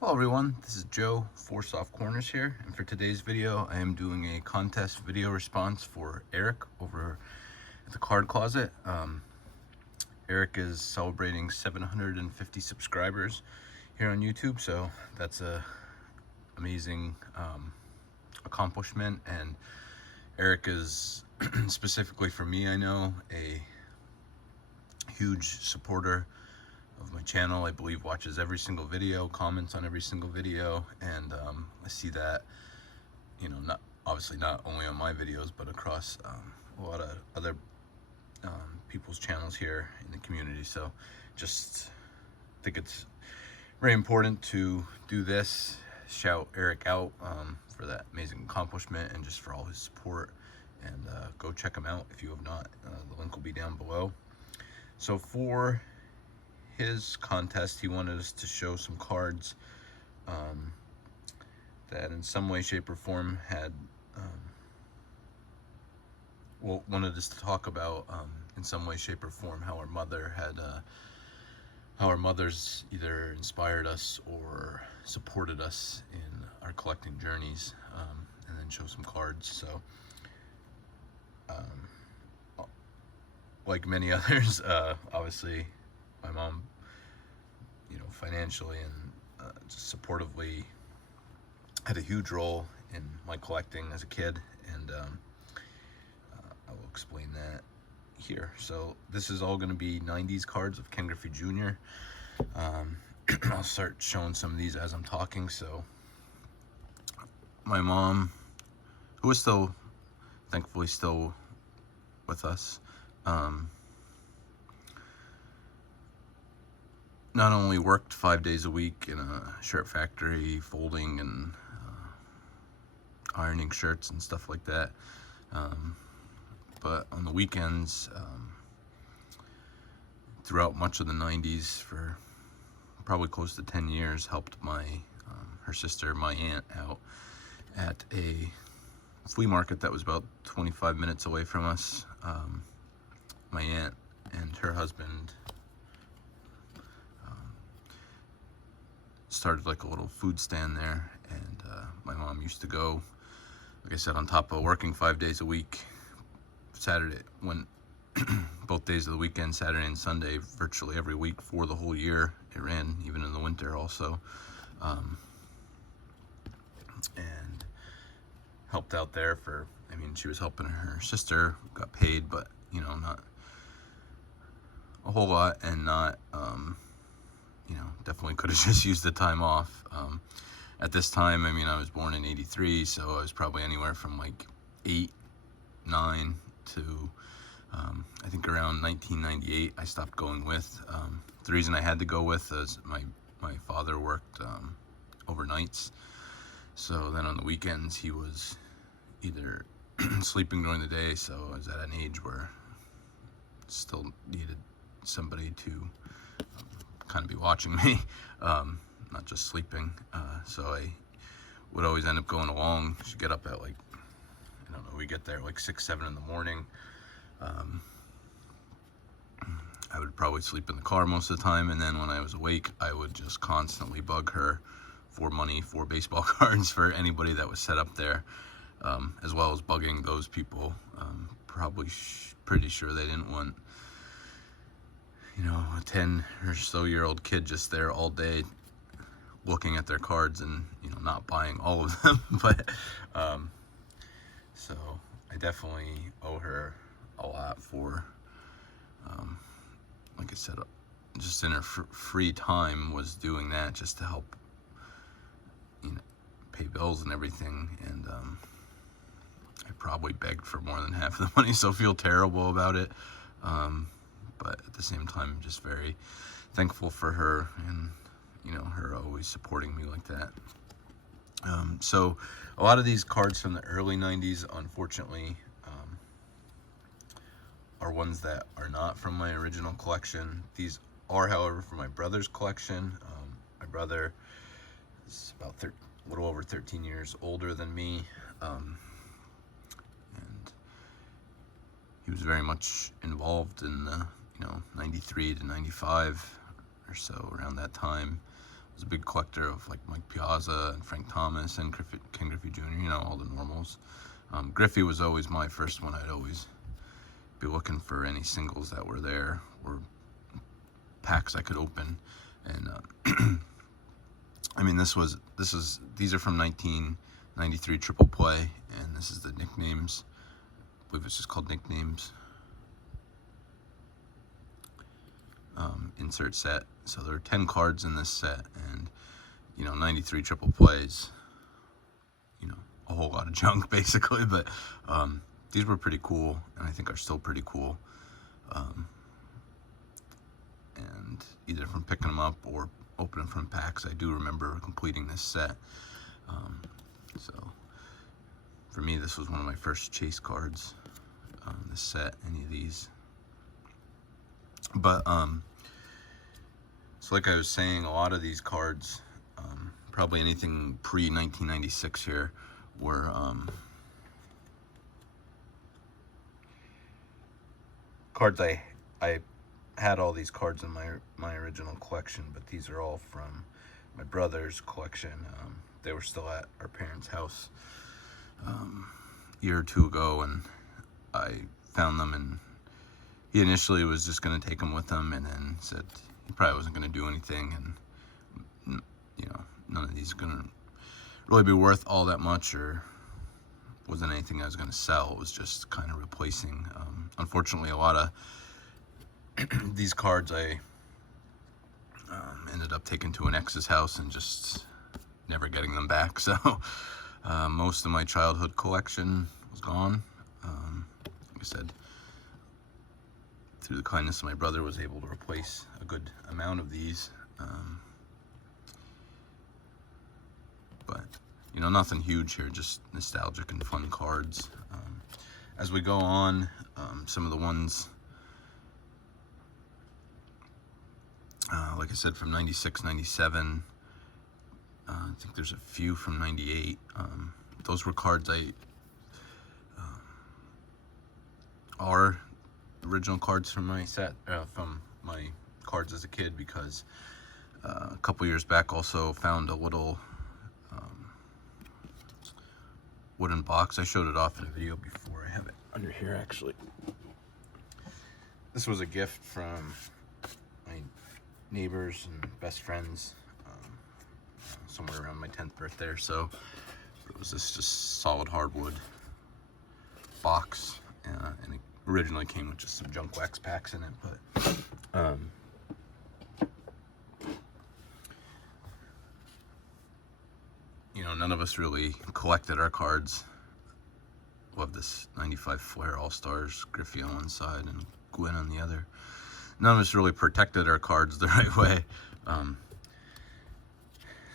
Hello everyone, this is Joe for Soft Corners here, and for today's video I am doing a contest video response for Eric over at the Card Closet. Eric is celebrating 750 subscribers here on YouTube, so that's a amazing accomplishment. And Eric is specifically for me, I know, a huge supporter of my channel. I believe watches every single video, comments on every single video, and I see that, you know, not obviously not only on my videos, but across a lot of other people's channels here in the community. So just think it's very important to do this, shout Eric out for that amazing accomplishment and just for all his support. And go check him out if you have not. The link will be down below. So for his contest, he wanted us to show some cards that in some way, shape, or form had wanted us to talk about in some way, shape, or form how our mother had how our mothers either inspired us or supported us in our collecting journeys, and then show some cards. So like many others, obviously my mom, you know, financially and just supportively had a huge role in my collecting as a kid, and I will explain that here. So this is all going to be 90s cards of Ken Griffey Jr. I'll start showing some of these as I'm talking. So my mom, who is still, thankfully still with us, not only worked 5 days a week in a shirt factory, folding and ironing shirts and stuff like that, but on the weekends, throughout much of the 90s, for probably close to 10 years, helped her sister, my aunt, out at a flea market that was about 25 minutes away from us. My aunt and her husband started like a little food stand there, and my mom used to go, like I said, on top of working 5 days a week, Saturday, when both days of the weekend, Saturday and Sunday, virtually every week for the whole year. It ran even in the winter also, and helped out there for, I mean, she was helping her sister, got paid, but, you know, not a whole lot, and not, you know, definitely could have just used the time off. At this time, I mean, I was born in '83, so I was probably anywhere from like 8, 9 to I think around 1998 I stopped going with. The reason I had to go with is my father worked overnights, so then on the weekends he was either sleeping during the day, so I was at an age where still needed somebody to kind of be watching me, not just sleeping. So I would always end up going along. She'd get up at like, I don't know, we get there like 6, 7 in the morning. I would probably sleep in the car most of the time, and then when I was awake, I would just constantly bug her for money for baseball cards for anybody that was set up there, as well as bugging those people. Probably pretty sure they didn't want, you know, a 10 or so year old kid just there all day looking at their cards and, you know, not buying all of them. But so I definitely owe her a lot for, like I said, just in her free time was doing that just to help, you know, pay bills and everything. And I probably begged for more than half of the money, so I feel terrible about it. But at the same time, I'm just very thankful for her, and, you know, her always supporting me like that. So a lot of these cards from the early 90s, unfortunately, are ones that are not from my original collection. These are, however, from my brother's collection. My brother is about a little over 13 years older than me, and he was very much involved in the, you know, 93 to 95 or so, around that time. was a big collector of like Mike Piazza and Frank Thomas and Ken Griffey Jr., you know, all the normals. Griffey was always my first one. I'd always be looking for any singles that were there or packs I could open. And I mean, these are from 1993 Triple Play, and this is the nicknames. I believe it's just called nicknames. Insert set. So there are 10 cards in this set, and you know, 93 Triple Plays, you know, a whole lot of junk basically, but these were pretty cool, and I think are still pretty cool. And either from picking them up or opening from packs, I do remember completing this set. So for me, this was one of my first chase cards, this set, any of these. But so like I was saying, a lot of these cards, probably anything pre-1996 here, were cards I had all these cards in my original collection, but these are all from my brother's collection. They were still at our parents' house a year or two ago, and I found them, and he initially was just going to take them with him, and then said he probably wasn't going to do anything, and you know, none of these are going to really be worth all that much, or wasn't anything I was going to sell. It was just kind of replacing. Unfortunately, a lot of these cards I ended up taking to an ex's house and just never getting them back. So most of my childhood collection was gone. Like I said, through the kindness of my brother, was able to replace a good amount of these. But you know, nothing huge here, just nostalgic and fun cards. As we go on, some of the ones, like I said, from 96, 97, I think there's a few from 98. Those were cards are original cards from my set, from my cards as a kid, because a couple years back also found a little wooden box. I showed it off in a video before. I have it under here actually. This was a gift from my neighbors and best friends somewhere around my 10th birthday or so. It was this just solid hardwood box, and it originally came with just some junk wax packs in it, but you know, none of us really collected our cards. Love this 95 Flair All-Stars, Griffey on one side and Gwynn on the other. None of us really protected our cards the right way.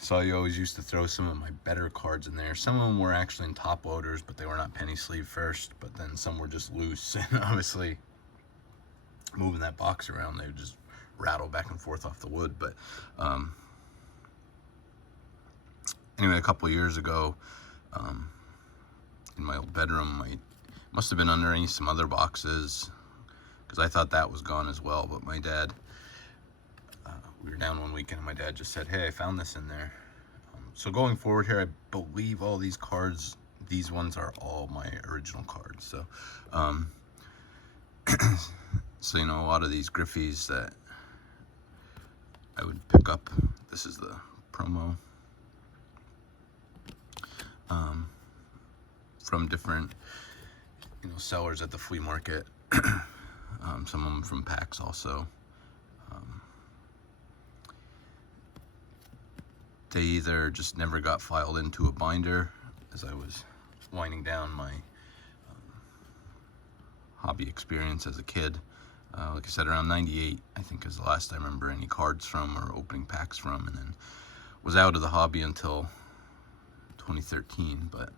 So I always used to throw some of my better cards in there. Some of them were actually in top loaders, but they were not penny sleeve first, but then some were just loose, and obviously moving that box around, they would just rattle back and forth off the wood. But anyway, a couple years ago, in my old bedroom, I must have been underneath some other boxes, because I thought that was gone as well. But my dad, we were down one weekend, and my dad just said, "Hey, I found this in there." So going forward here, I believe all these cards, these ones are all my original cards. So, so you know, a lot of these Griffies that I would pick up. This is the promo. From different, you know, sellers at the flea market. Some of them from packs also. They either just never got filed into a binder, as I was winding down my hobby experience as a kid. Like I said, around 98, I think, is the last I remember any cards from or opening packs from, and then was out of the hobby until 2013. But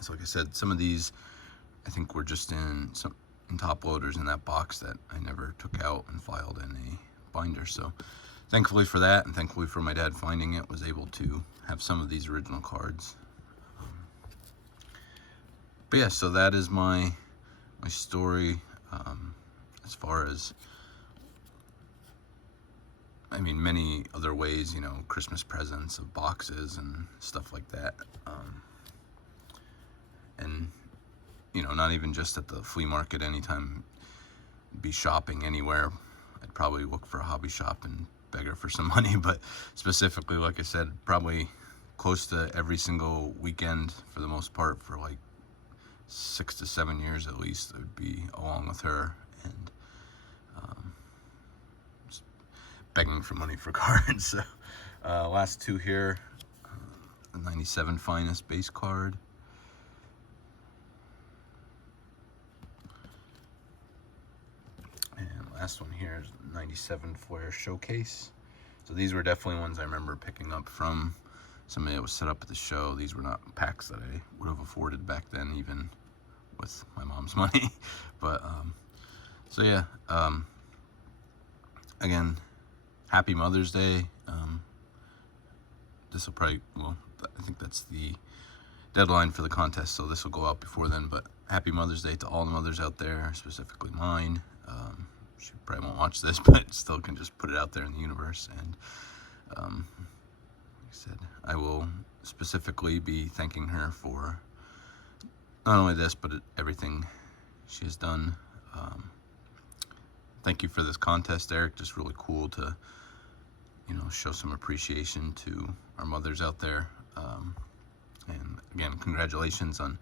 so like I said, some of these I think were just in top loaders in that box that I never took out and filed in a binder. So thankfully for that, and thankfully for my dad finding it, was able to have some of these original cards. But yeah, so that is my story as far as I mean, many other ways, you know, Christmas presents of boxes and stuff like that. And, you know, not even just at the flea market, anytime be shopping anywhere, I'd probably look for a hobby shop and beg her for some money. But specifically, like I said, probably close to every single weekend for the most part for like 6 to 7 years at least, I would be along with her and just begging for money for cards. So last two here, the 97 Finest base card. And last one here is 97 Flair Showcase. So these were definitely ones I remember picking up from somebody that was set up at the show. These were not packs that I would have afforded back then, even with my mom's money. But so yeah, again, happy Mother's Day. This will probably, well, I think that's the deadline for the contest, so this will go out before then. But happy Mother's Day to all the mothers out there, specifically mine. She probably won't watch this, but still can just put it out there in the universe. And like I said, I will specifically be thanking her for not only this, but everything she has done. Thank you for this contest, Eric. Just really cool to, you know, show some appreciation to our mothers out there. And again, congratulations on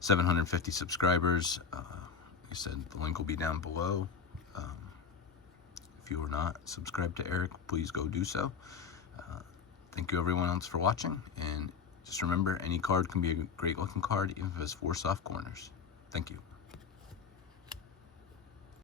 750 subscribers. Like I said, the link will be down below. If you are not subscribed to Eric, please go do so. Thank you everyone else for watching, and just remember, any card can be a great looking card, even if it has 4 soft corners. Thank you.